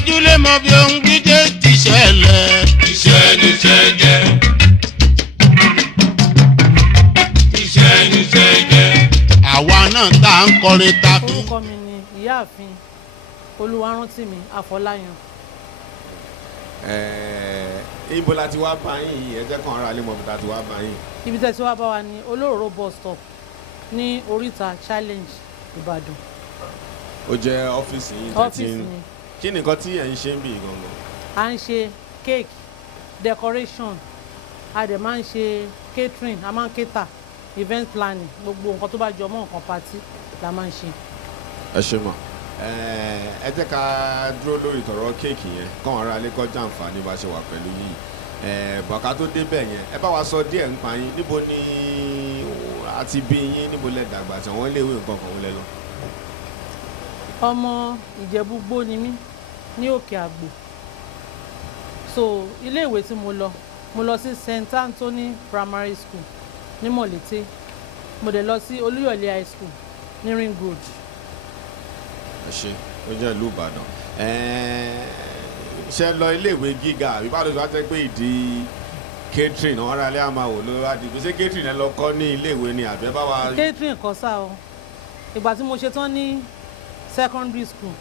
ajúlé mọ bí ohun gbígbé ti ṣẹlẹ̀. Iṣẹ́ níṣẹ́ jẹ́. Iṣẹ́ níṣẹ́ jẹ́. Àwa náà tá à ń kọrin ta fi. Orúkọ mi ni ìyáàfin Olúwarántìmí Afọláyan. Ibo la ti wá bá yín, ẹ jẹ́ kàn ara lé mọ̀ bí la ti wá bá yín. Ibi tẹ́ ti wá bá wa ní Olóró bus stop ní Oríta Challenge Ìbàdàn. Ó jẹ́ ọ́fíìsì yín. Ọ́fíìsì ni. Kí ni nǹkan tí ẹ̀ ń ṣe ń bì gangan? À ń ṣe cake decoration, a dẹ̀ máa ń ṣe catering, a máa ń cater event planning, gbogbo nǹkan tó bá jọ mọ́ nǹkan party la máa ń ṣe. Ẹ ṣe mọ̀. Ẹ jẹ́ ká dúró lórí tọ̀rọ̀ kéèkì yẹn kàn ara lé kọjá àǹfààní bá ṣe wà pẹ̀lú yìí. Bọ̀ká tó débẹ̀ yẹn ẹ bá wa sọ díẹ̀ ń pa yín, níbo ni àti bí yín, níbo lẹ dàgbà tí wọ́n léwé nǹkan kan wọlé lọ. Ọmọ Ìjẹ̀bú-Igbó ni mí ní Òkè Àgbò. So ilé ìwé tí mo lọ sí St. Anthony Primary School ní Mọ̀lété, mo dẹ̀ lọ sí Olúyọ̀lé High School ní Ring Road. Ẹ ṣe ó jẹ́ ìlú Ìbàdàn. Ṣé lọ ilé ìwé gíga àbí bá lóṣù wá tẹ́ pé ìdí catering náà ara lé àmà wò ló wá di ṣé catering ẹ lọ kọ́ ní ilé ìwé ni àbí ẹ bá wa. Catering kọ́ sá o, ìgbà tí mo ṣe tán ní secondary school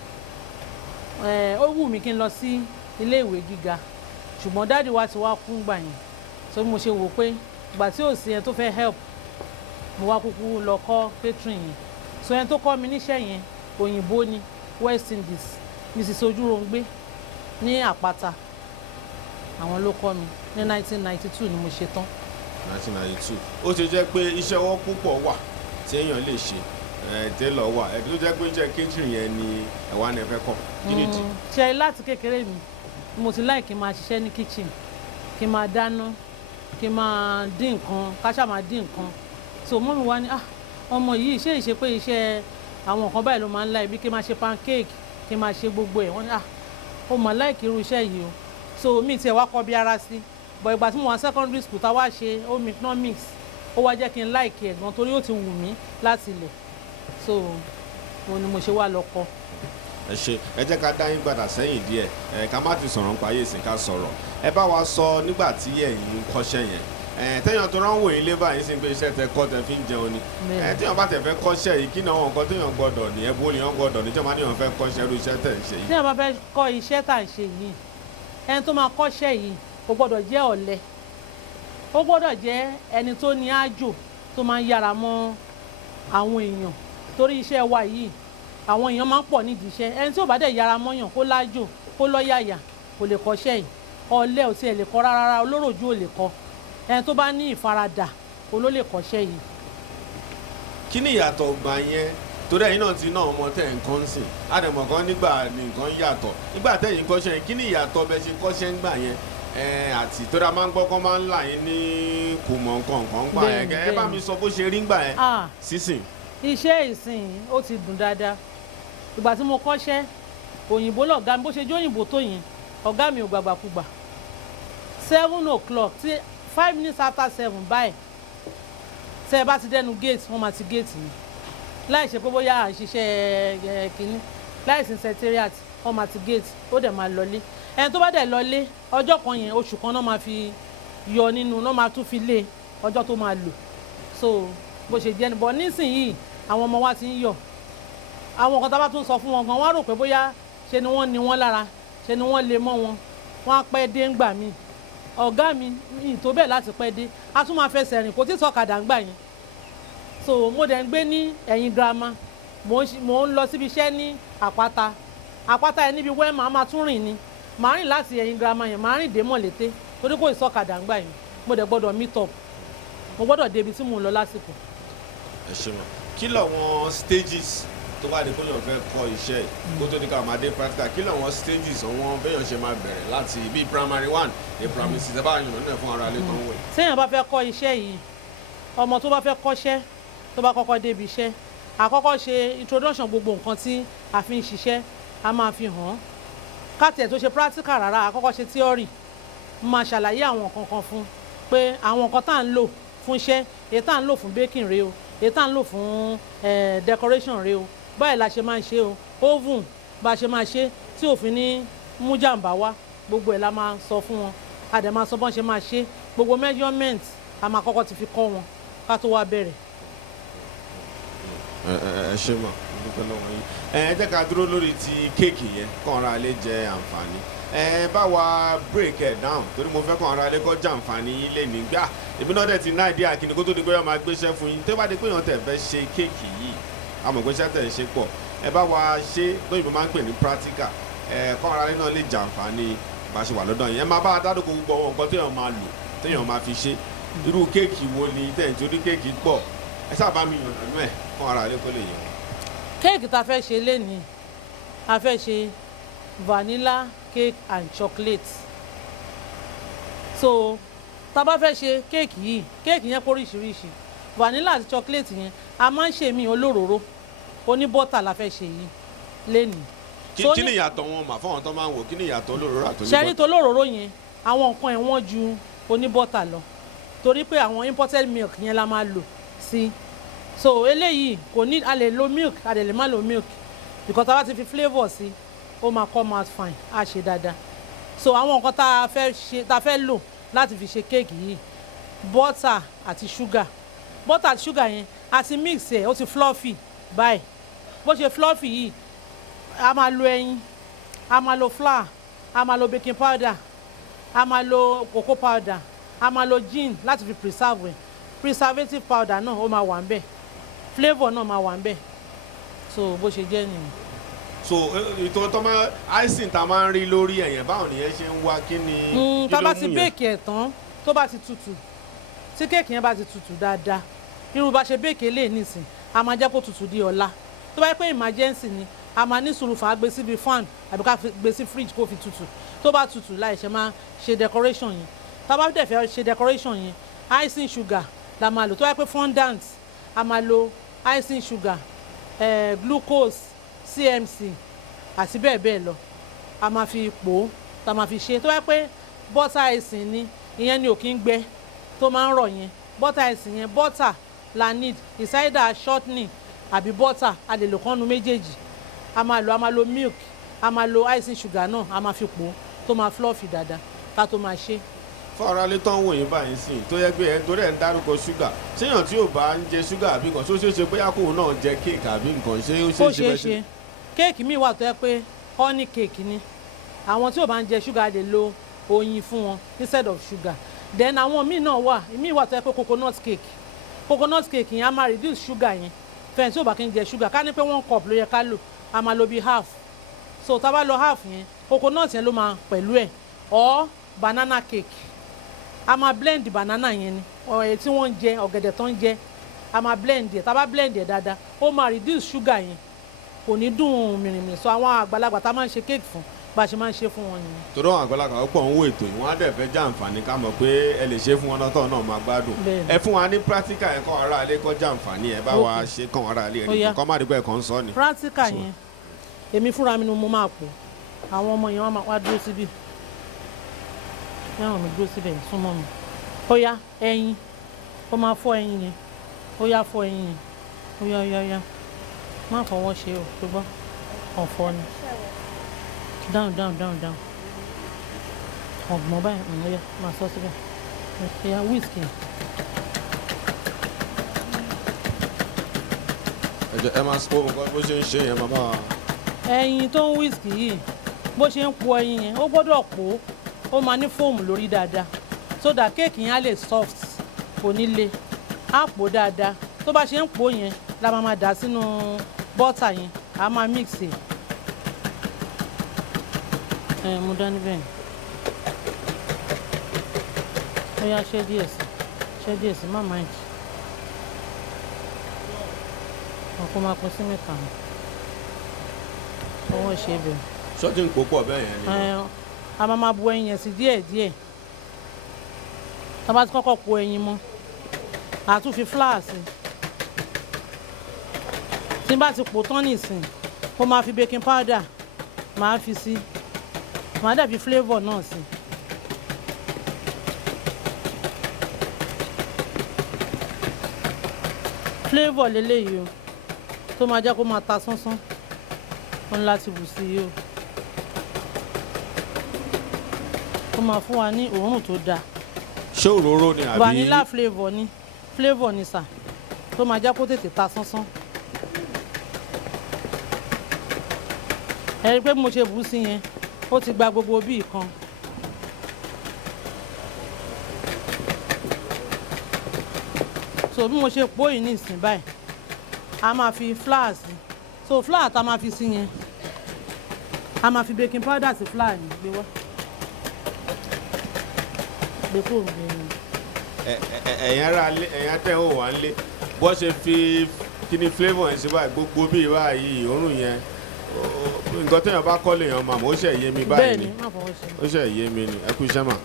ó wù mí kí n lọ sí ilé ìwé gíga, ṣùgbọ́n dáàdi wa ti wá kú gbà yẹn, so mo ṣe wò pé ìgbà tí ò sí ẹni tó fẹ́ help mo wá kúkú lọ kọ́ catering yẹn. So ẹni tó kọ́ mi níṣẹ́ yẹn òyìnbó ni, West Indies, Mrs. Ojúròǹgbé ní Àpáta, àwọn ló kọ́ mi ní 1992 ni mo ṣe tán. 1992 ó ṣe jẹ́ pé iṣẹ́ ọwọ́ púpọ̀ wà tí èèyàn lè ṣe, télọ̀ wà, tó jẹ́ pé iṣẹ́ catering yẹn ni ẹ̀wà ni ẹ fẹ́ kọ́ kí nìdí. ṣe láti kékeré mi mo ti láì kí n máa ṣiṣẹ́ ní kitchen, kí n máa dáná, kí n máa dín nǹkan, káṣá máa dín nǹkan. So mọ́mì wá ní ọmọ yìí ṣé ìṣe pé iṣẹ́ àwọn nǹkan báyìí ló máa ń láì, bí kí n máa ṣe pancake, kí n máa ṣe gbogbo ẹ̀. Wọ́n ní ó mà láìkí irú iṣẹ́ yìí o. So mi tiẹ̀ wá kọ́ bí ara sí, but ìgbà tí mo wà secondary school tá wá ṣe home economics, ó wá jẹ́ kí n láìkí ẹ̀ gan torí ó ti wù mí láti ilẹ̀. So òun ni mo ṣe wá lọ kọ́. Ẹ ṣe ẹ jẹ́ ká dá yín padà sẹ́yìn díẹ̀, ká má ti sọ̀rọ̀ nípa ayé ìsìn ká sọ̀rọ̀. Ẹ bá wa sọ nígbà tí ẹ̀yin kọ́ṣẹ́ yẹn, téèyàn tó rán wò yín lé báyìí sí pé iṣẹ́ tẹ kọ́ tẹ fi ń jẹun ni. Téèyàn bá tẹ fẹ́ kọ́ṣẹ́ yìí kí ni àwọn nǹkan téèyàn gbọ́dọ̀ ní, ẹbú ni wọ́n gbọ́dọ̀ ní tí wọ́n bá níyàn fẹ́ kọ́ṣẹ́ irú iṣẹ́ tẹ̀ ń ṣe yìí. Téèyàn bá fẹ́ kọ́ iṣẹ́ tà ń ṣe yìí, ẹni tó máa kọ́ṣẹ́ yìí kò gbọ́dọ̀ jẹ́ ọ̀lẹ, ó gbọ́dọ̀ jẹ́ ẹni tó ní àjò tó máa ń yára mọ́ àwọn èèyàn, torí iṣẹ́ wa yìí àwọn èèyàn máa ń pọ̀ nídìí iṣẹ́. Ẹni tí ò bá dẹ̀ yára mọ́yàn, kó lájò, kó lọ́yàyà, kò lè kọ́ṣẹ́ yìí. Ọ̀lẹ ò tiẹ̀ lè kọ́ rárá, olóròjú ò lè kọ́. Ẹni tó bá ní ìfaradà kó ló lè kọ́ṣẹ́ yìí. Kí ni ìyàtọ̀ gbà yẹn? Torí ẹ̀yin náà ti ná ọmọ tẹ̀ ń kọ́ sìn, àdèmọ̀ kan nígbà ní nǹkan yàtọ̀. Nígbà tẹ̀yin kọ́ṣẹ́ yẹn, kí ni ìyàtọ̀ bẹ ṣe kọ́ṣẹ́ ńgbà yẹn? Àti torí a máa ń gbọ́ kọ́ máa ń là yín ní kò mọ̀ nǹkan gbà yẹn. Ẹ bá mi sọ bó ṣe rí ńgbà yẹn sísìn. Iṣẹ́ ìsìn ó ti dùn dáadáa. Ìgbà tí mo kọ́ṣẹ́, òyìnbó lọ̀gá mi, bó ṣe jẹ́ òyìnbó tó yẹn, ọ̀gá mi ò gbàgbàkúgbà. 7 o'clock tí 5 minutes after 7 báyìí, tẹ́ ẹ bá ti dẹnu gate, wọ́n máa ti gate ni. Láì ṣe pé bóyá à ń ṣiṣẹ́ kínní, láì sí secretariat, wọ́n máa ti gate, ó dẹ̀ máa lọlé. Ẹni tó bá dẹ̀ lọlé, ọjọ́ kan yẹn, oṣù kan náà máa fi yọ nínú, náà máa tún fi lé ọjọ́ tó máa lò. So bó ṣe jẹ́ ni, bọ̀ nísìnyìí àwọn ọmọ wa ti ń yọ̀. Àwọn nǹkan tá a bá tún sọ fún wọn gan, wọ́n á rò pé bóyá ṣe ni wọ́n ní wọ́n lára, ṣe ni wọ́n lè mọ́ wọn, wọ́n á pẹ́ dé ńgbà míì. Ọ̀gá mi tó bẹ́ẹ̀ láti pẹ́ dé, a tún máa fẹsẹ̀ rìn, kò tí ì sọ̀kadà ńgbà yẹn. So mo dẹ̀ ń gbé ní ẹ̀yìn girama, mo ń lọ síbi iṣẹ́ ní Àpáta. Àpáta yẹn níbi wẹ́ẹ̀mà á máa tún rìn ni, màá rìn láti ẹ̀yìn girama yẹn, màá rìn dé Mọ̀lété torí kò ì sọ̀kadà ńgbà yẹn. Mo dẹ̀ gbọ́dọ̀ meet up, mo gbọ́dọ̀ débi tí mò ń lọ lásìkò. Ẹ ṣe mọ̀ kí làwọn stages tó bá di kóyàn fẹ́ kọ́ iṣẹ́ kó tó ní ká máa dé practical, kí làwọn stages àwọn béèyàn ṣe máa bẹ̀rẹ̀ láti bíi primary 1 ní primary 6 ẹ bá yàn náà fún ara lé tán wẹ̀. Téèyàn bá fẹ́ kọ́ iṣẹ́ yìí, ọmọ tó bá fẹ́ kọ́ṣẹ́, tó bá kọ́kọ́ débi iṣẹ́, àkọ́kọ́ ṣe introduction gbogbo nǹkan tí a fi ń ṣiṣẹ́, a máa fi hàn. Káàtì ẹ̀ tó ṣe practical rárá, àkọ́kọ́ ṣe theory, máa ṣàlàyé àwọn nǹkan kan fún pé àwọn nǹkan tá à ń lò fún iṣẹ́, èyí tá à ń lò fún baking rèé o, èyí tá à ń lò fún decoration rèé o, báyìí la ṣe máa ń ṣe o, oven bá ṣe máa ṣe tí òfin ní mú jàǹbá wá gbogbo ẹ̀ la máa sọ fún wọn a dẹ̀ máa sọ bọ́n ṣe máa ṣe gbogbo measurement a máa kọ́kọ́ ti fi kọ́ wọn ká tó wá bẹ̀rẹ̀. ẹ ṣe mọ̀ dúpẹ́ lọ́wọ́ yín ẹ jẹ́ ká dúró lórí ti kéèkì yẹn kàn ara lè jẹ àǹfààní bá wa break ẹ̀ down torí mo fẹ́ kàn ara lè kọ́ jẹ àǹfààní yín lè ní gbà èmi náà dẹ̀ ti ná ìdí àkíní kó tó di pé wọ́n máa gbéṣẹ́ fún yín tó bá di pé wọ́n tẹ̀ fẹ́ ṣe kéèkì yìí àmọ̀ pé iṣẹ́ tẹ̀ ń ṣe pọ̀ ẹ bá wa ṣe lóyìnbó máa ń pè ní practical kàn ara lè náà lè jẹ àǹfààní bá ṣe wà lọ́dọ̀ yẹn ẹ máa bá a dádókò gbogbo àwọn nǹkan téèyàn máa lò téèyàn máa fi ṣe irú kéèkì wo ni tẹ̀ ń torí kéèkì pọ̀ ẹ sábà mi yàn nínú ẹ̀ kàn ara lè kó lè yẹ wọn. kéèkì tá a fẹ́ ṣe lénìí a fẹ́ ṣe vanilla cake and chocolate so tá a bá fẹ́ ṣe kéèkì yìí kéèkì yẹn kó oríṣiríṣi vanilla àti chocolate yẹn a máa ń ṣe mí olóróró oní bọ́tà la fẹ́ ṣe yìí lénìí. kí ni ìyàtọ̀ wọn mà fọwọ́n tó máa ń wò kí ni ìyàtọ̀ olóróró àti oní bọ́tà. ṣẹ́rí tó olóróró yẹn àwọn nǹkan ẹ̀ wọ́n ju oní bọ́tà lọ torí pé àwọn imported milk yẹn la máa lò sí so eléyìí kò ní a lè lo milk a lè má lo milk because tá a bá ti fi flavour sí ó máa come out fine á ṣe dáadáa so àwọn nǹkan tá a fẹ́ lò láti fi ṣe kéèkì yìí butter àti sugar butter àti sugar yẹn a ti mix ẹ̀ ó ti fluffy báyìí bó ṣe fluffy yìí a máa lo ẹyin a máa lo flour a máa lo baking powder a máa lo cocoa powder a máa lo gin láti fi preserve ẹ̀ preservative powder náà ó máa wà ń bẹ̀ flavour náà máa wà ń bẹ̀ so bó ṣe jẹ́ nìyẹn. so ìtò tó máa icing tá a máa ń rí lórí ẹ̀yẹn báwo nìyẹn ṣe ń wá kí ni. tá a bá ti bake ẹ̀ tán tó bá ti tutù tí kéèkì yẹn bá ti tutù dáadáa irú bá ṣe bake lè nísìn a máa jẹ́ kó tutù di ọ̀la tó bá yẹ pé emergency ni a máa ní sùúrù fà á gbé síbi fan àbí ká gbé sí fridge kó fi tutù tó bá tutù láì ṣe máa ṣe decoration yẹn tá a bá dẹ̀ fẹ́ ṣe decoration yẹn icing sugar la máa lò tó bá yẹ pé fondant a máa lo icing sugar glucose cmc àti bẹ́ẹ̀ bẹ́ẹ̀ lọ a máa fi pò ó tá a máa fi ṣe tó bá yẹ pé butter icing ni ìyẹn ni ò kí ń gbẹ tó máa ń rọ̀ yẹn butter icing yẹn butter la need is either shortening àbí butter a lè lò kọ́nu méjèèjì a máa lo milk a máa lo icing sugar náà a máa fi pò ó tó máa fluffy dáadáa ká tó máa ṣe. fọ́ọ̀rọ̀ alẹ́ tán wò yín báyìí sí tó yẹ pé ẹ̀ torí ẹ̀ ń dárúkọ ṣúgà ṣéyàn tí ò bá ń jẹ ṣúgà àbí nǹkan ṣó ṣeé ṣe bóyá kóun náà jẹ kéèkì àbí nǹkan ṣé ó ṣeé ṣe bẹ́ẹ̀ ṣe. kéèkì míì wà tó yẹ pé honey cake ni àwọn tí ò bá ń jẹ ṣúgà lè lo oyin fún wọn instead of sugar then àwọn míì náà wà míì wà tó yẹ pé coconut cake yẹn a máa reduce sugar yẹn fẹ́ẹ̀ tí ò bá kí ń jẹ sugar ká ní pé 1 cup ló yẹ ká lò a máa lo bí half so tá a bá lo half yẹn coconut yẹn ló máa pẹ̀lú ẹ̀ or banana cake a máa blend banana yẹn ni ọ̀rẹ́ tí wọ́n ń jẹ ọ̀gẹ̀dẹ̀ tó ń jẹ a máa blend ẹ̀ tá a bá blend ẹ̀ dáadáa ó máa reduce sugar yẹn kò ní dùn mìrìmìrì so àwọn àgbàlagbà tá a máa ń ṣe cake fún bá a ṣe máa ń ṣe fún wọn nìyẹn. torí àwọn àgbàlagbà ó pọ̀ ń wo ètò ìwọ̀n á dẹ̀ fẹ́ já àǹfààní ká mọ̀ pé ẹ lè ṣe fún wọn náà tọ́ náà máa gbádùn ẹ fún wa ní practical yẹn kọ́ ara alẹ́ kọ́ já àǹfààní ẹ bá wa ṣe kàn ara alẹ́ rẹ̀ kọ́ má dìgbà ẹ̀ kàn ń sọ ni. practical yẹn èmi fúnra mi ni mo máa pò àwọn ọmọ yẹn wọ́n wá dúró síbí yẹ́n mi dúró síbẹ̀ súnmọ́ mi ó yá ẹyin ó máa fọ́ ẹyin yẹn ó yá fọ́ ẹyin yẹn ó yá má fọwọ́ ṣe o ṣùgbọ́n ọ̀fọ́ ni down ọ̀gbọ́n báyìí ó yá máa sọ síbẹ̀ ó yá wíìskì. ẹ máa sọ nǹkan bó ṣe ń ṣe yẹn màmá. ẹyin tó ń wíìskì yìí bó ṣe ń po ẹyin yẹn ó gbọ́dọ̀ pò ó máa ní fóòmù lórí dáadáa so that kéèkì yẹn á lè soft kò ní le á pò dáadáa tó bá ṣe ń pò yẹn la máa dà sínú bọ́tà yẹn á máa mix ẹ̀ mo dání bẹ́ẹ̀ ó yá ṣẹ́ díẹ̀ sí má máa jì ọkọ máa pín sí mẹ́ta ọwọ́ ṣe bẹ̀rẹ̀. ṣọ́ọ̀tì ń pò pọ̀ bẹ́ẹ̀ yẹn ni. a máa bu ẹyin yẹn sí díẹ̀ tá a bá ti kọ́kọ́ po ẹyin mọ́ a tún fi flour sí tí n bá ti pò tán nìsín ó máa fi baking powder máa fi sí máa dẹ̀ fi flavour náà sí. flavour leléyìí o tó máa jẹ́ kó máa ta sánsán ó ń láti bù sí i o ó máa fún wa ní òórùn tó dáa. ṣé òróró ni àbí. vanilla flavour ni sà tó máa jẹ́ kó tètè ta sánsán. ẹ rí i pé mo ṣe bù sí yẹn ó ti gba gbogbo bíi kan. so bí mo ṣe pò yìí ní ìsìn báyìí a máa fi flour sí so flour tá a máa fi sí yẹn a máa fi baking powder sí flour yìí gbé wá gbé kúrò gbé yẹn. ẹ̀yàn tẹ́ ò wá ń lé bó ṣe fi kíní flavour yẹn sí báyìí gbogbo bíi báyìí òórùn yẹn nǹkan téèyàn bá kọ́ lèèyàn màmá ó ṣe yé mi báyìí ni ó ṣe yé mi ni ẹ kú iṣẹ́ mà.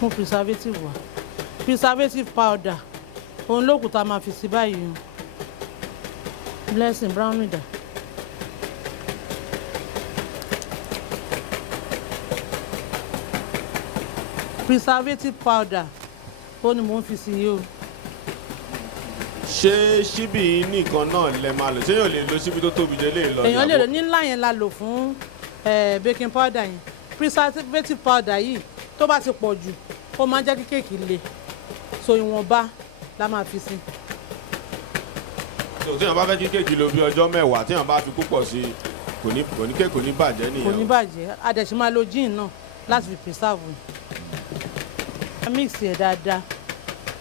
mú preservative wá preservative powder òun lókùn tá a máa fi sí báyìí o blessing brown nìdá. preservative powder ó ní mò ń fi sí yìí o. ṣé ṣíbí nìkan náà lẹ máa lò ṣé yóò lè lo ṣíbí tó tóbi jẹ lè lọ. èèyàn lè lò ní ńlá yẹn la lò fún baking powder yẹn preservative powder yìí tó bá ti pọ̀ jù ó máa ń jẹ́ kí kéèkì le so ìwọ̀nba la máa fi sí. téèyàn bá fẹ́ kí kéèkì lo bí ọjọ́ mẹ́wàá téèyàn bá fi púpọ̀ sí i kò ní kéèkì kò ní bàjẹ́ nìyẹn. kò ní bàjẹ́ a dẹ̀ sì máa lo gin náà láti fi preserve. a mix ẹ̀ dáadáa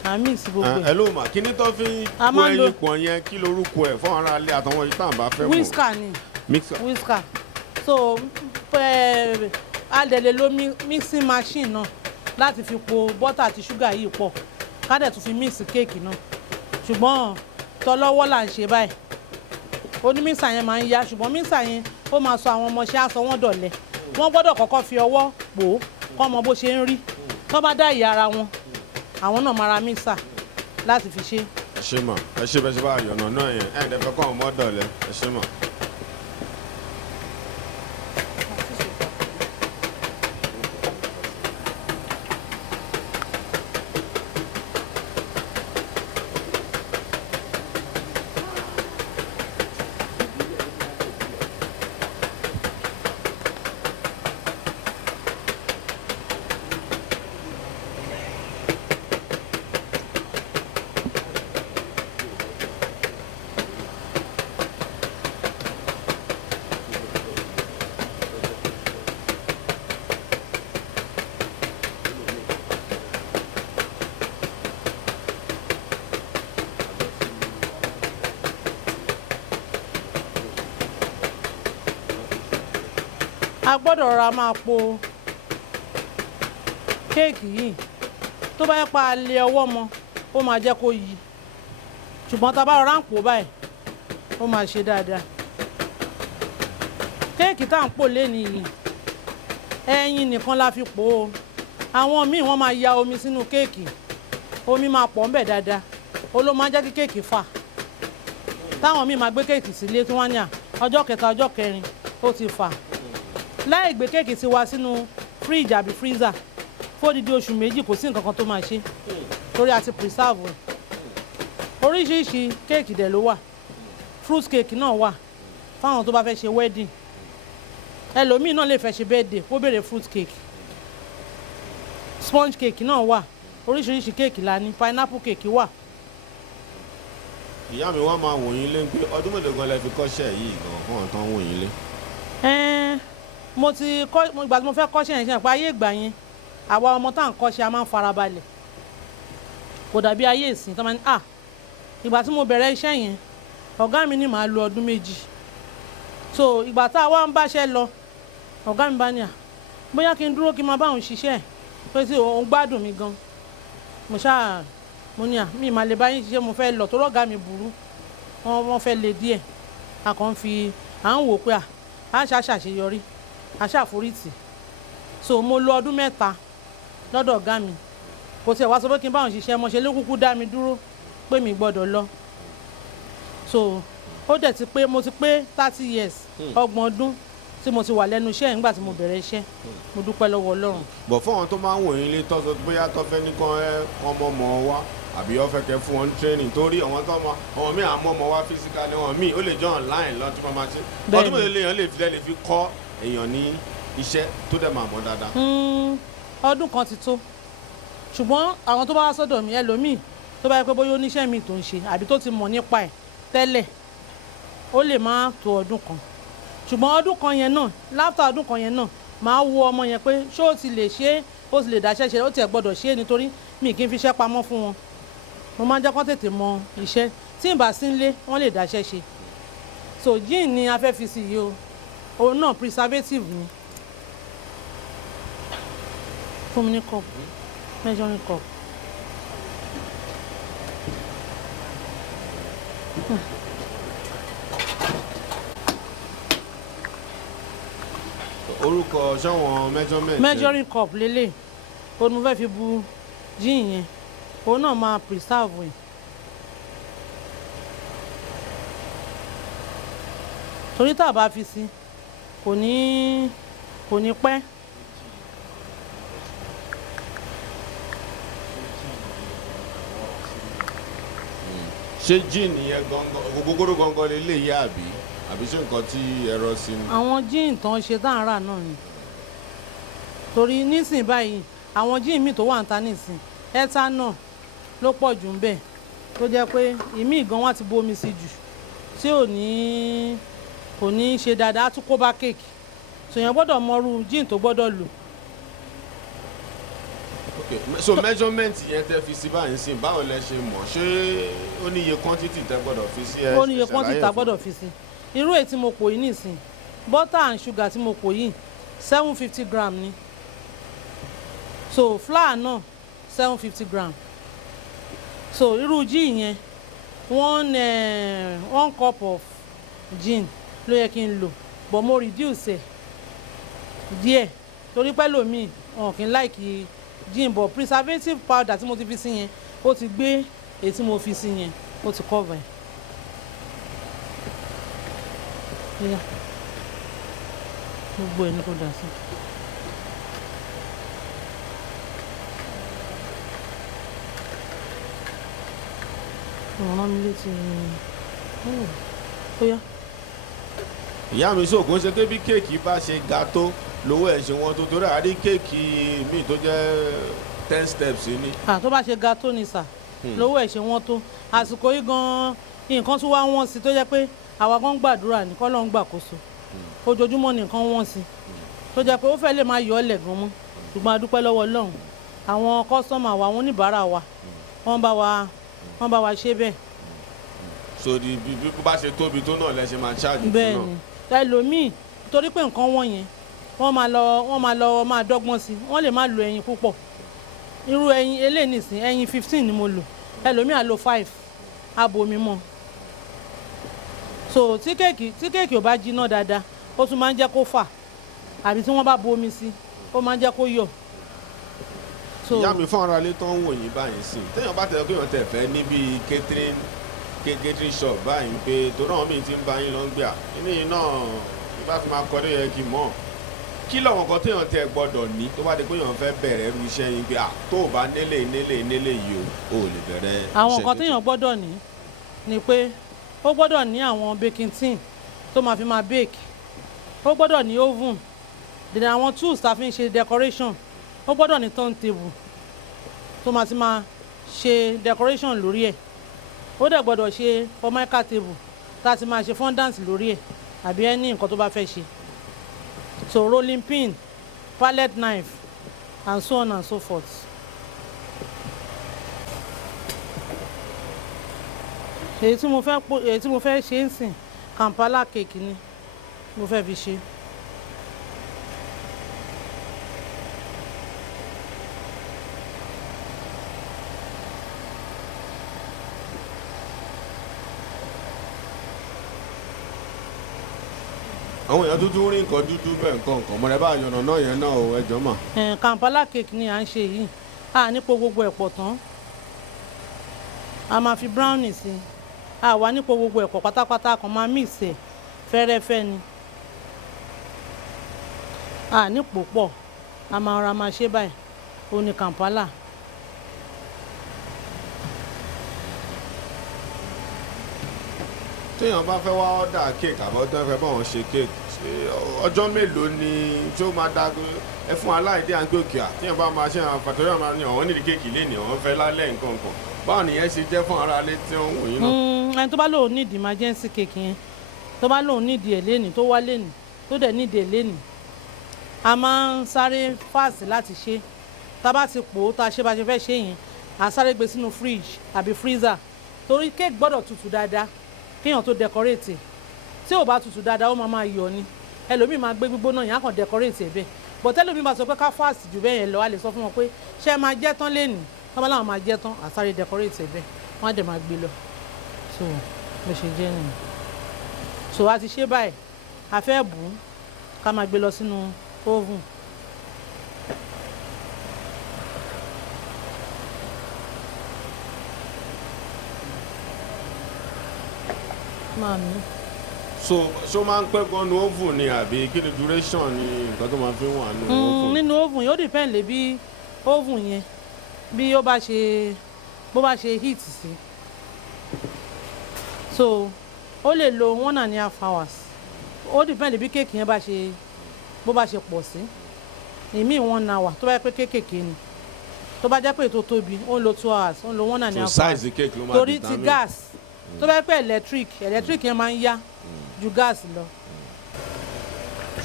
a mix gbogbo ẹ̀. ẹ ló mà kí ni tó fi kó ẹyin pọ̀ yẹn kí lorúkọ ẹ̀ fún ara ilé àtàwọn yìí tá à ń bá fẹ́ mọ̀. whisker ni whisker so a dẹ̀ lè lo mixing machine náà láti fi po bọ́tà àti ṣúgà yìí pọ̀ ká dẹ̀ tún fi mix kéèkì náà ṣùgbọ́n tọlọ́wọ́ là ń ṣe báyìí oní mixer yẹn máa ń yá ṣùgbọ́n mixer yẹn ó máa sọ àwọn ọmọọṣẹ́ aṣọ wọn dọ̀lẹ wọ́n gbọ́dọ̀ kọ́kọ́ fi ọwọ́ pò ó kọ́ mọ bó ṣe ń rí tó bá dá ìyá ara wọn àwọn náà máa ra mixer láti fi ṣe. ẹ ṣe mọ ẹ ṣe bẹ ṣe bá yọ̀nà náà yẹn ẹ̀ ẹ̀ fẹ́ kọ́ ọmọ dọ̀lẹ ẹ ṣe mọ. a gbọ́dọ̀ rọra máa po kéèkì yìí tó bá yẹ pa lé ọwọ́ mọ́ ó máa jẹ́ kó yí ṣùgbọ́n tá a bá rọra ń pò báyìí ó máa ṣe dáadáa. kéèkì tá à ń pò léni yìí ẹyin nìkan la fi pò ó àwọn míì wọ́n máa ya omi sínú kéèkì omi máa pọ̀ ńbẹ̀ dáadáa ó ló máa jẹ́ kí kéèkì fà táwọn míì máa gbé kéèkì sílé tí wọ́n ní ọjọ́ kẹta ọjọ́ kẹrin ó ti fà láì gbé kéèkì sí wa sínú fíríjì àbí freezer fódìdí oṣù méjì kò sí nǹkan kan tó máa ṣe torí a ti preserve oríṣiríṣi kéèkì dẹ̀ ló wà fruit cake náà wà fáwọn tó bá fẹ́ ṣe wedding ẹlòmíì náà lè fẹ́ ṣe birthday kó béèrè fruit cake sponge cake náà wà oríṣiríṣi kéèkì la ní pineapple cake wà. ìyá mi wá máa wò yín lé pé ọdún mélòó gan lẹ fi kọ́ṣẹ́ yìí gan fún àwọn tó ń wò yín lé. mo ti kọ́ ìgbà tí mo fẹ́ kọ́ṣẹ́ yẹn ṣe pé ayé ìgbà yẹn àwa ọmọ tá à ń kọ́ṣẹ́ a máa ń farabalẹ̀ kò dàbí ayé ìsìn tó máa ń ìgbà tí mo bẹ̀rẹ̀ iṣẹ́ yẹn ọ̀gá mi ní màá lo ọdún méjì so ìgbà tá a wá ń báṣẹ́ lọ ọ̀gá mi bá ní bóyá kí n dúró kí n máa bá òun ṣiṣẹ́ pé tí òun gbádùn mi gan mo ní mi máa lè bá yín ṣiṣẹ́ mo fẹ́ lọ tó rọ́gà mi burú wọ́n fẹ́ le díẹ̀ a kàn fi à ń wò pé à ń ṣàṣeyọrí àṣàforítì so mo lo ọdún mẹ́ta lọ́dọ̀ ọ̀gá mi kò tiẹ̀ wá sọ pé kí n bá òun ṣiṣẹ́ mo ṣe ló kúkú dá mi dúró pé mi gbọ́dọ̀ lọ so ó dẹ̀ ti pé mo ti pé 30 years ọgbọ̀n ọdún tí mo ti wà lẹ́nu iṣẹ́ nígbà tí mo bẹ̀rẹ̀ iṣẹ́ mo dúpẹ́ lọ́wọ́ Ọlọ́run. bọ̀ fún àwọn tó máa ń wò yín lé tọ́sọ bóyá tó fẹ́ ní kán ọmọ mọ̀ wá àbí ó fẹ́ kẹ́ fún wọn training torí àwọn tó mọ àwọn míì àmọ́ ọmọ wa physically wọn míì ó lè jọ online lọ́tún máa máa ṣe ọdún mélòó lèèyàn lè fi kọ́ èèyàn ní iṣẹ́ tó dẹ̀ máa mọ̀ dáadáa. ọdún kan ti tó ṣùgbọ́n àwọn tó bá wá sọ́dọ̀ mi ẹlòmíì tó bá yẹ pé bóyá oníṣẹ́ mi tó ń ṣe àbí tó ti mọ̀ nípa ẹ̀ tẹ́lẹ̀ ó lè má tó ọdún kan ṣùgbọ́n ọdún kan yẹn náà láfta ọdún kan yẹn náà máa wo ọmọ yẹn pé ṣé ó ti lè ṣe é ó ti lè dáṣẹ́ ṣe ó tiẹ̀ gbọ́dọ̀ ṣe é nítorí mi kì í fi iṣẹ́ pamọ́ fún wọn mo máa ń jẹ́ kó tètè mọ iṣẹ́ tí ì bá sí nílé wọ́n lè dáṣẹ́ ṣe so gin ni a fẹ́ fi sí yìí o òun náà preservative ni fún mi ní cup measuring cup. orúkọ ṣáwọn measuring cup lélẹ̀ òun mo fẹ́ fi bu gin yẹn òun náà máa preserve ẹ̀ torí tá a bá fi sí kò ní pẹ́. ṣé gin yẹn gangan ògógóró gangan lè lè yá àbí ṣé nǹkan tí ẹ̀rọ sí ni. àwọn gin tán ṣe tá à ń rà náà ni torí nísìn báyìí àwọn gin míì tó wà ń ta nísìn ẹ̀ta náà ló pọ̀ jù ń bẹ̀ tó jẹ́ pé ìmí gan wá ti bomi sí jù tí kò ní ṣe dáadáa tún kó bá kéèkì sòyàn gbọ́dọ̀ mọrú gin tó gbọ́dọ̀ lò. Okay. So measurement yẹn tẹ́ fi sí báyìí sìn báwo lẹ ṣe mọ̀ ṣé ó ní iye quantity tẹ́ gbọ́dọ̀ fi sí ẹ. ó ní iye quantity tẹ́ gbọ́dọ̀ fi sí irú èyí tí mo pò yìí nìsín butter and sugar tí mo pò yìí 750 gram ni so flour náà 750 gram so irú gin yẹn one cup of gin ló yẹ kí n lò but mo reduce ẹ̀ díẹ̀ torí pẹ́ lómi wọn kì í like gin but preservative powder tí mo ti fi sí yẹn ó ti gbé èyí tí mo fi sí yẹn ó ti cover ẹ̀. gbogbo ẹ̀ ní kò dà sí. ọ̀ràn mi létí ó yá. ìyá mi sóògùn ṣe pé bí kéèkì bá ṣe ga tó lówó ẹ̀ ṣe wọ́n tó torí àrí kéèkì míì tó jẹ́ 10 steps ní. tó bá ṣe ga tó ni sà lówó ẹ̀ ṣe wọ́n tó àsìkò yìí gan-an nǹkan tún wá wọ́n sí tó jẹ́ pé àwa gan gbàdúrà ní kọ́ ló ń gbàkóso ojoojúmọ́ ni nǹkan wọ́n sí tó jẹ́ pé ó fẹ́ lè máa yọ ọ́ lẹ̀ gan mọ́ ṣùgbọ́n a dúpẹ́ lọ́wọ́ Ọlọ́run àwọn kọ́sọ́mà wa àwọn oníbàárà wa wọ́n bá wa ṣe bẹ́ẹ̀. so bí bá ṣe tóbi tó náà lẹ ṣe máa ṣáàjì fún náà. bẹ́ẹ̀ ni ẹlòmíì torí pé nǹkan wọ́n yẹn wọ́n máa dọ́gbọ́n sí wọ́n lè má lo ẹyin púpọ̀ irú ẹyin eléyìí nìsín ẹyin 15 ni mo lò ẹlòmíì á lo 5 abomi mọ́ so tí kéèkì ò bá jiná dáadáa ó tún máa ń jẹ́ kó fà àbí tí wọ́n bá bu omi sí ó máa ń jẹ́ kó yọ̀. ìyá mi fún ara ilé tó ń wò yín báyìí sí téèyàn bá tẹ̀lé pé èèyàn tẹ̀ fẹ́ níbi catering shop báyìí pé torí àwọn míì ti ń bá yín lọ ń gbà nínú yìí náà nígbà tí máa kọ́ dé yẹ kí n mọ̀ kí lọ́wọ́n kan téèyàn tẹ gbọ́dọ̀ ní tó bá di pé èèyàn fẹ́ bẹ̀rẹ̀ irú iṣẹ́ yín pé tó o bá nélè yìí o lè bẹ̀rẹ̀ iṣẹ́. àwọn nǹkan téèyàn gbọ́dọ̀ ní ni pé ó gbọ́dọ̀ ní àwọn baking tin tó máa fi máa bake ó gbọ́dọ̀ ní oven dènà àwọn tools tá a fi ń ṣe decoration ó gbọ́dọ̀ ní turntable tó máa ti máa ṣe decoration lórí ẹ̀ ó dẹ̀ gbọ́dọ̀ ṣe formica table tá a ti máa ṣe fondant lórí ẹ̀ àbí ẹni nǹkan tó bá fẹ́ ṣe so rolling pin palette knife and so on and so forth. èyí tí mo fẹ́ ṣe ń sìn Kampala cake ni mo fẹ́ fi ṣe. àwọn èèyàn tuntun rí nǹkan dúdú bẹ́ẹ̀ nǹkan mọ̀rẹ́ bá yànnà náà yẹn náà o ẹjọ́ mà. Kampala cake ni à ń ṣe yìí a nípo gbogbo ẹ̀ pọ̀ tán a máa fi brownie sí a wà nípo gbogbo ẹ̀ pọ̀ pátápátá kan máa mix ẹ̀ fẹ́rẹ́fẹ́ ni a nípo pọ̀ a máa ra máa ṣe báyìí ó ní Kampala téèyàn bá fẹ́ wá ọ̀dà kéèkì àbọ̀ tó fẹ́ bá wọn ṣe kéèkì ṣé ọjọ́ mélòó ni tí ó máa dá ẹ fún aláìdí àgbẹ̀kì à téèyàn bá máa ṣe àwọn pàtàkì máa ní ọ̀wọ́n nídìí kéèkì lẹ́nìí ọ̀wọ́n fẹ́ lálẹ́ nǹkan kan báwo nìyẹn ṣe jẹ́ fún ara lé tí wọ́n wò yín náà. ẹni tó bá lóun nídìí emergency kéèkì yẹn tó bá lóun nídìí ẹ̀ lẹ́nìí tó wá lẹ́nìí tó dẹ̀ nídìí ẹ̀ lẹ́nìí a máa ń sáré fast láti ṣe tá a bá ti pò ó tá a ṣe bá ṣe fẹ́ ṣe yẹn à ń sáré gbé sínú fridge àbí freezer torí kéèkì gbọ́dọ̀ tutù dáadáa kéèyàn tó decorate tí ò bá tutù dáadáa ó máa yọ ni ẹlòmíì máa gbé gbígbóná yẹn á kàn decorate ẹ̀ bẹ́ẹ̀ but ẹlòmíì bá sọ pé ká fast jù bẹ́ẹ̀ yẹn lọ a lè sọ fún wọn pé ṣé ẹ máa jẹ́ tán lẹ́nìí tọ́ bá láwọn máa jẹ́ tán à sáré decorate ẹ̀ bẹ́ẹ̀ wọ́n á dẹ̀ máa gbé lọ so bó ṣe jẹ́ nìyẹn so a ti ṣe báyìí a fẹ́ bù ú ká máa gbé lọ sínú oven. Mami. so máa ń pẹ́ gan ní oven ni àbí kí ni duration ni nǹkan tó máa fi wà nínú oven. nínú oven yóò depend lé bí oven yẹn bí ó bá ṣe heat sí so ó lè lo 1.5 hours ó depend lé bí kéèkì yẹn bó bá ṣe pọ̀ sí èmi 1 hour tó bá yẹ pé kéékèèké ni tó bá jẹ́ pé ètò tóbi ó ń lo 2 hours ó ń lo 1.5 hours so size cake ló máa torí ti gas tó bá yẹ pé electric yẹn máa ń yá ju gas lọ.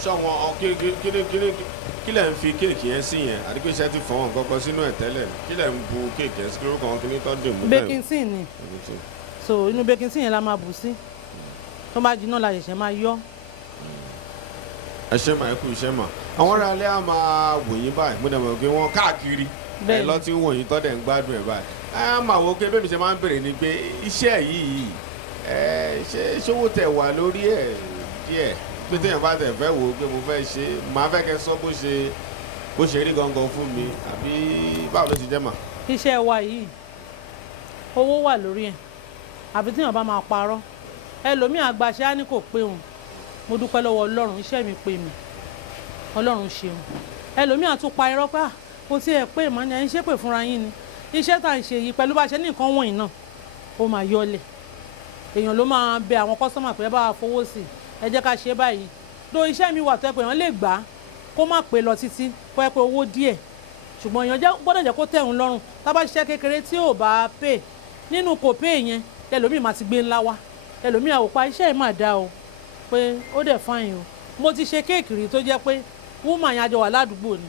ṣọwọ́n kí lẹ̀ ń fi kéèkì yẹn sí yẹn àti pé iṣẹ́ ti fọwọ́n kọ́kọ́ sínú ẹ̀ tẹ́lẹ̀ kí lẹ̀ ń bu kéèkì yẹn sí lórúkọ wọn kí ní tọ́ dè mú bẹ́ẹ̀. baking tin ni so inú baking tin yẹn la máa bù sí tó bá jiná la ṣẹ̀ṣẹ̀ máa yọ. ẹ ṣe máa kú iṣẹ́ mà àwọn ará alẹ́ á máa wò yín báyìí mo dẹ̀ mọ̀ pé wọ́n káàkiri ẹ lọ tí wò yín tọ́ dẹ̀ ń gbádùn ẹ̀ báyìí á máa wò ó pé bẹ́ẹ̀ mi ṣe máa ń bèrè ni pé iṣẹ́ yìí ṣé ṣówó tẹ̀ wà lórí ẹ̀ díẹ̀ pé téèyàn bá tẹ̀ fẹ́ wò ó pé mo fẹ́ ṣe máa fẹ́ kẹ́ sọ bó ṣe rí gangan fún mi àbí báwo ló ti jẹ́ mà. iṣẹ́ wa yìí owó wà lórí ẹ̀ àbí téèyàn bá máa parọ́ ẹlòmíì àgbàṣe á ní kò pé òun mo dúpẹ́ lọ́wọ́ ọlọ́run iṣẹ́ mi pé mi ọlọ́run ṣeun ẹlòmíì àtúpa irọ́ pé kò tí ẹ pé ìmọ̀ ni ẹ̀ ń ṣépè fúnra yín ni iṣẹ́ tá à ń ṣe yìí pẹ̀lú bá ṣe ní nǹkan wọ̀nyí náà ó máa yọlẹ̀ èèyàn ló máa bẹ àwọn kọ́sọ́mà pé ẹ bá wa fowó sí ẹ jẹ́ ká ṣe báyìí tó iṣẹ́ mi wà tó ẹ pé èèyàn lè gbà á kó má pé lọ títí kó ẹ pé owó díẹ̀ ṣùgbọ́n èèyàn gbọ́dọ̀ jẹ́ kó tẹ̀hún lọ́rùn tá bá ṣiṣẹ́ kékeré tí ò bá pè nínú kò pè yẹn ẹlòmíì máa ti gbé ńlá wá ẹlòmíì àwòpá iṣẹ́ yìí máa dá o pé ó dẹ̀ fáyìn o mo ti ṣe kéèkì rí tó jẹ́ pé wúmà yẹn àjọ wà ládùúgbò ni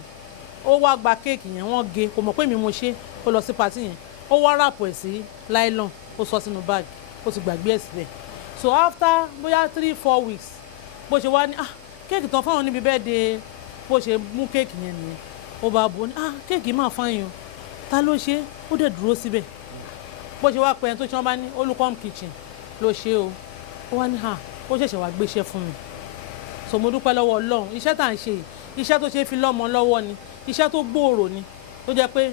ó wá gba kéèkì yẹn wọ́n gé kò mọ̀ pé mi mo ṣe ó lọ sí patí yẹn ó wá ràpọ̀ ẹ̀ sí láìlọ́n ó sọ sínú báàgì ó ti gbàgbé ẹ̀ síbẹ̀ so after bóyá 3-4 weeks bó ṣe wá ní kéèkì tán fáwọn níbi bẹ́ẹ̀ de bó ṣe mú kéèkì yẹn nìyẹn ó bá bò ó ní kéèkì máa fáyìn o ta ló ṣe ó dẹ̀ dúró síbẹ̀ bó ṣe wá pẹ́ ẹni tó ṣe wọ́n bá ní olùkọ́m kitchen ló ṣe o ó wá ní ó ṣẹ̀ṣẹ̀ wá gbéṣẹ́ fún mi so mo dúpẹ́ lọ́wọ́ ọlọ́run iṣẹ́ tá à ń ṣe yìí iṣẹ́ tó ṣe fi lọ́mọ lọ́wọ́ ni iṣẹ́ tó gbòòrò ni tó jẹ́ pé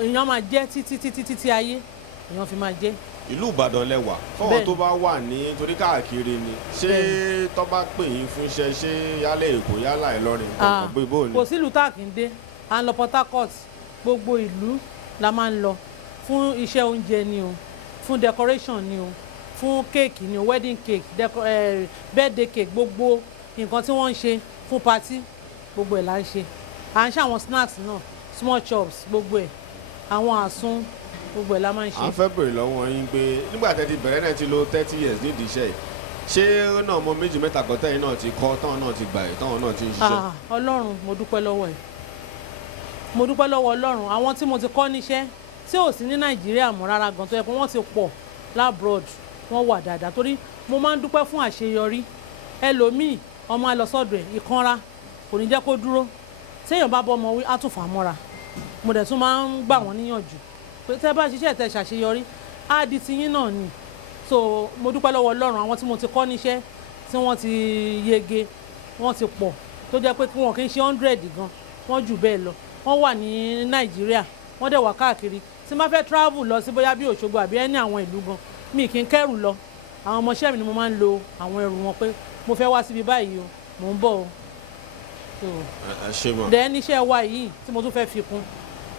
èèyàn máa jẹ́ títí ayé èèyàn fi máa jẹ́. ìlú ìbàdàn lẹwà fọwọ́n tó bá wà ní torí káàkiri ni ṣé tó bá pè yín fún iṣẹ́ ṣé yálẹ̀ èkó yálà ìlọrin nǹkan pé bó ni. kò sílùú tá a kì í dé à ń lọ Port Harcourt gbogbo ìlú la máa ń lọ fún iṣẹ́ oúnjẹ ni o fún decoration ni o fún kéèkì ni o wedding cake birthday cake gbogbo nǹkan tí wọ́n ń ṣe fún party gbogbo ẹ̀ là ń ṣe à ń ṣe àwọn snacks náà small chops gbogbo ẹ̀ àwọn àsun gbogbo ẹ̀ la máa ń ṣe. à ń fẹ́ bèrè lọ́wọ́ yín pé nígbà tẹ́ ti bẹ̀rẹ̀ náà ti lò 30 years nídìí iṣẹ́ yìí ṣé náà ọmọ méjì mẹ́ta kan tẹ́yìn náà ti kọ́ táwọn náà ti gbà ẹ̀ táwọn náà ti ń ṣiṣẹ́. ọlọ́run mo dúpẹ́ lọ́wọ́ ẹ̀ mo dúpẹ́ lọ́wọ́ ọlọ́run àwọn tí mo ti kọ́ níṣẹ́ tí ò sí ní nàìjíríà mọ́ rárá gan tó yẹ pé wọ́n ti pọ̀ labroad wọ́n wà dáadáa torí mo máa ń dúpẹ́ fún àṣeyọrí ẹlòmíì ọmọ àlọ́sọ̀dọ̀ ẹ̀ ìkanra kò ní jẹ́ kó dúró téèyàn bá bọ́ ọmọ wí á tún fà á mọ́ra mo dẹ̀ tún máa ń gbà wọ́n níyànjú pé tẹ́ bá ṣiṣẹ́ tẹ́ ṣàṣeyọrí á di tiyín náà ni so mo dúpẹ́ lọ́wọ́ ọlọ́run àwọn tí mo ti kọ́ níṣẹ́ tí wọ́n ti yege wọ́n ti pọ̀ tó jẹ́ pé wọn kì í ṣe 100 gan wọ́n jù bẹ́ẹ̀ lọ wọ́n wà ní nàìjíríà wọ́n dẹ̀ wà káàkiri tí má fẹ́ travel lọ sí bóyá bí òṣogbo àbí ẹni àwọn ìlú gan mi kì í kẹ́rù lọ àwọn ọmọọṣẹ́ mi ni mo máa ń lo àwọn ẹrù wọn pé mo fẹ́ wá síbi báyìí o mò ń bọ̀ o dẹ̀ níṣẹ́ wa yìí tí mo tún fẹ́ fi kún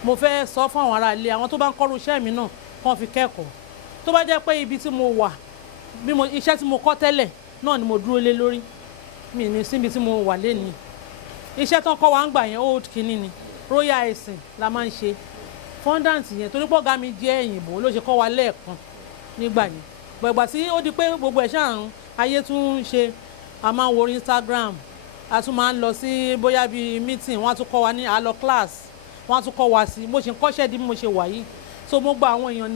mo fẹ́ sọ fún àwọn ará ilé àwọn tó bá ń kọ́rù iṣẹ́ mi náà kàn fi kẹ́kọ̀ọ́ tó bá jẹ́ pé ibi tí mo wà bí mo iṣẹ́ tí mo kọ́ tẹ́lẹ̀ náà ni mo dúró lé lórí mi ní síbi tí mo wà lénìí iṣẹ́ tán kọ́ wa ń gbà yẹn old kìíní ni royal ẹ̀sìn la máa ń ṣe fondant yẹn torí pọ̀ ọ̀gá mi jẹ́ òyìnbó ló ṣe kọ́ wa lẹ́ẹ̀kan nígbà yẹn gbọ̀gbà tí ó di pé gbogbo ẹ̀ ṣáà ayé tún ń ṣe a máa ń wo Instagram a tún máa ń lọ sí bóyá bíi meeting wọ́n á tún kọ́ wa ní àlọ́ class wọ́n á tún kọ́ wa sí mo ṣe ń kọ́ṣẹ́ di bí mo ṣe wà yìí so mo gba àwọn èèyàn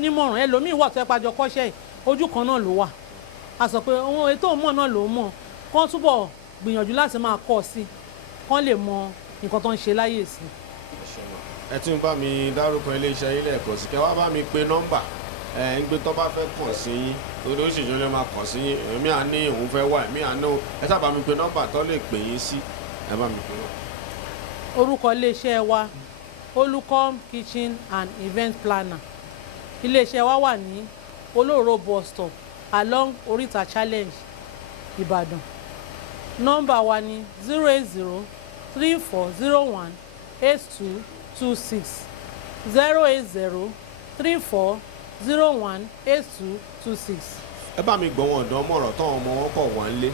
nímọ̀ràn ẹlòmíì wà tó ẹ pàjọ kọ́ṣẹ́ ojú kan náà ló wà a sọ pé ohun ètò mọ̀ náà ló mọ̀ kán túbọ̀ gbìyànjú láti máa kọ́ sí kán lè mọ nǹkan tó ń ṣe láyè sí. ẹ tún bá mi dárúkọ iléeṣẹ́ yín lẹ́ẹ̀kan sí kẹ́ wá bá mi pe nọ́mbà ń gbé tó bá fẹ́ kàn sí yín torí ó ṣèjọ́ lè máa kàn sí yín èmi à ní òun fẹ́ wà èmi à ní ẹ sábà mi pe nọ́mbà tó lè pè yín sí ẹ bá mi pe náà. orúkọ iléeṣẹ́ wa Olucom kitchen and event planner iléeṣẹ́ wa wà ní olóró bus stop along Orita challenge Ìbàdàn nọ́mbà wa ní 08034018226 08034018226. ẹ bá mi gbọ́ wọn ọ̀dọ́ mọ̀rọ̀ tán ọmọ wọn kọ̀ wá ń lé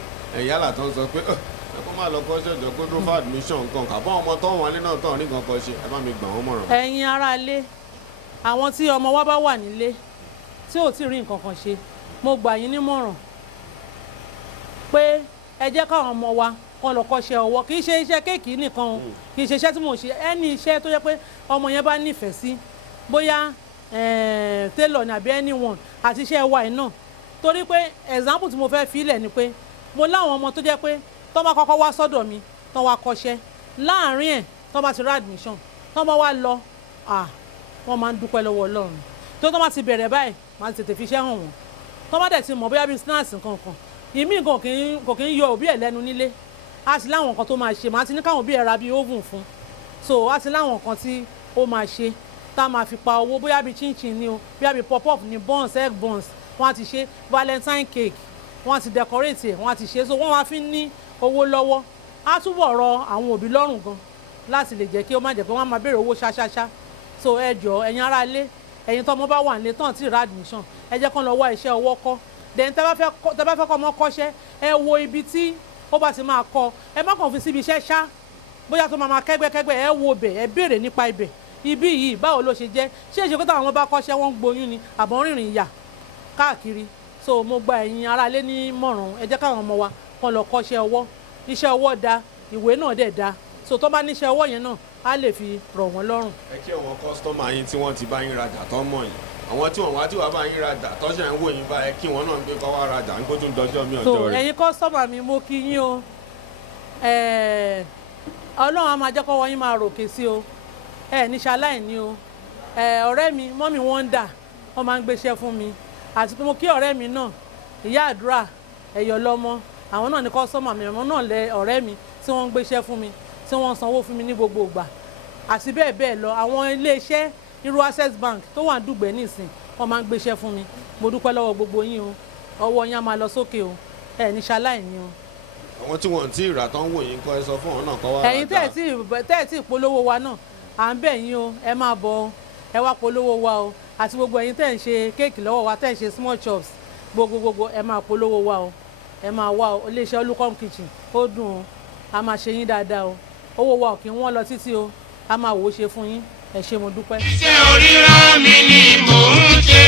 yálà tán sọ pé ẹ kó má lọ kọ́ ṣẹ̀jọ́ kó tó fà admission nǹkan kàbọ̀ ọmọ tán wọn lé náà tán ní kankan ṣe ẹ bá mi gbọ́ wọn mọ̀rọ̀. ẹ̀yin aráalé àwọn tí ọmọ wa bá wà nílé tí ò tí ì rí nǹkan kan ṣe mo gbà yín nímọ̀ràn pé ẹ jẹ́ káwọn ọmọ wa kán lọ kọ́ṣẹ́ ọwọ́ kì í ṣe iṣẹ́ kéèkì nìkan o kì í ṣe iṣẹ́ tí mo ṣe ẹni iṣẹ́ tó jẹ́ pé ọmọ yẹn bá nífẹ̀ẹ́ sí bóyá tailor ni àbí anyone àti iṣẹ́ wa ẹ̀ náà torí pé example tí mo fẹ́ fi lẹ̀ ni pé mo láwọn ọmọ tó jẹ́ pé tó bá kọ́kọ́ wá sọ́dọ̀ mi tó wá kọ́ṣẹ́ láàárín ẹ̀ tó bá ti rí admission tó bá wá lọ wọ́n máa ń dúpẹ́ lọ́wọ́ Ọlọ́run tó bá ti bẹ̀rẹ̀ báyìí máa ti tètè fi iṣẹ́ hàn wọ́n tó bá dẹ̀ ti mọ̀ bóyá bíi snacks nǹkan kan ìmí nǹkan kò kí ń yọ òbí ẹ̀ lẹ́nu nílé á ti láwọn nǹkan tó máa ṣe máa ti ní káwọn òbí ẹ̀ ra bíi oven fún so á ti láwọn nǹkan tí ó máa ṣe tá a máa fi pa owó bóyá bíi chinchin ni o bóyá bíi pop-up ni buns egg buns wọ́n á ti ṣe valentine cake wọ́n á ti decorate ẹ̀ wọ́n á ti ṣe so wọ́n wá fi ní owó lọ́wọ́ á túbọ̀ rọ àwọn òbí lọ́rùn gan láti lè jẹ́ kí ó má jẹ́ pé wọ́n máa béèrè owó ṣáṣáṣá so ẹ jọ̀ọ́ ẹ̀yin ará ilé ẹ̀yin tọ́mọ bá wà nílé tán tí ì ra admission ẹ jẹ́ kán lọ wá iṣẹ́ ọwọ́ kọ́ then tẹ́ bá fẹ́ kọ́ ọmọ kọ́ṣẹ́ ẹ wo ibi tí ó bá ti máa kọ́ ẹ má kàn fi síbi iṣẹ́ ṣá bóyá tó máa kẹ́gbẹ́kẹ́gbẹ́ ẹ wo bẹ̀ ẹ béèrè nípa ibẹ̀ ibi yìí báwo ló ṣe jẹ́ ṣé ìṣe pé táwọn ọmọ bá kọ́ṣẹ́ wọ́n ń gboyún ni àbọ̀ rìnrìn ìyà káàkiri so mo gba ẹ̀yin ará ilé ní mọ̀ràn ẹ jẹ́ káwọn ọmọ wa kán lọ kọ́ṣẹ́ ọwọ́ iṣẹ́ ọwọ́ da ìwé náà dẹ̀ da so tó bá níṣẹ́ ọwọ́ yẹn náà á lè fi rọ̀ wọ́n lọ́rùn. ẹ kí àwọn kọ́sítọ́mà yín tí wọ́n ti bá yín rajà tó mọ̀ yín àwọn tí wọ́n wá tí wàá bá yín rajà tó ṣe ń wò yín bá ẹ kí wọ́n náà gbé kọ́ wá rajà nígbó tún dọjọ́ mi ọjọ́ rẹ̀. so ẹ̀yin kọ́sítọ́mà mi mo kí yín o Ọlọ́run á máa jẹ́ kọ́wọ́ yín máa ròkè sí o ní ṣaláìní o ọ̀rẹ́ mi mọ́mì wọ́ndà wọ́n máa ń gbéṣẹ́ fún mi àti mo kí ọ̀rẹ́ mi náà ìyá àdúrà ẹ̀yọ̀ lọ́mọ àwọn náà ní kọ́sítọ́mà mi àwọn náà lẹ ọ̀rẹ́ mi tí wọ́n ń gbéṣẹ́ fún mi tí wọ́n sanwó fún mi ní gbogbo ìgbà àti bẹ́ẹ̀ bẹ́ẹ̀ lọ àwọn iléeṣẹ́ irú Access Bank tó wà ní Dùgbẹ́ nísìn wọ́n máa ń gbéṣẹ́ fún mi mo dúpẹ́ lọ́wọ́ gbogbo yín o ọwọ́ yín á máa lọ sókè o ní ṣaláìní o. àwọn tí wọ́n ti rà tán wò yín kọ́ ẹ sọ fún wọn náà kọ́ wá rajà. ẹ̀yin tẹ́ẹ̀ tí ìpolówó wa náà à ń bẹ̀ yín o ẹ máa bọ̀ ẹ wá polówó wa o àti gbogbo ẹ̀yin tẹ́ ń ṣe kéèkì lọ́wọ́ wa tẹ́ ń ṣe small chops gbogbo ẹ máa polówó wa o ẹ máa wá o iléeṣẹ́ Olucom kitchen ó dùn o a máa ṣe yín dáadáa o owó wa ò kí wọ́n lọ títí o a máa wò ó ṣe fún yín ẹ ṣé mo dúpẹ́. iṣẹ́ oríran mi ni mò ń ṣe.